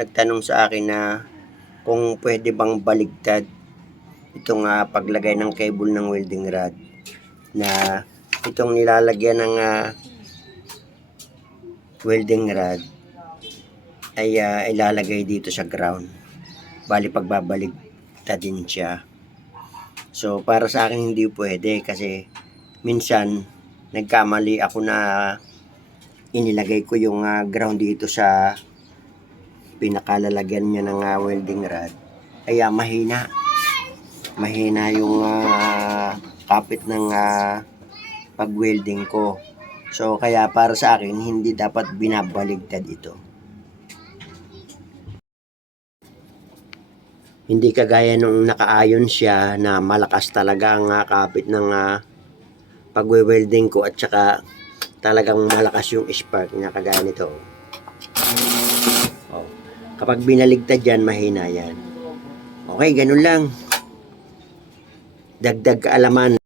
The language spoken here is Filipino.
nagtanong sa akin na kung pwede bang baligtad itong ah, paglagay ng cable ng welding rod na itong nilalagyan ng ah, welding rod ay ah, ilalagay dito sa ground. Bali pagbabaligtad din siya. So para sa akin hindi pwede kasi minsan nagkamali ako na inilagay ko yung ah, ground dito sa pinakalalagyan niya ng ah, welding rod. Kaya mahina. Mahina yung ah, kapit ng ah, pag-welding ko. So kaya para sa akin hindi dapat binabaligtad ito. Hindi kagaya nung nakaayon siya na malakas talaga ang ah, kapit ng ah, pagwe-welding ko at saka talagang malakas yung spark niya kagaya nito. Kapag binaligtad yan, mahina yan. Okay, ganun lang. Dagdag kaalaman.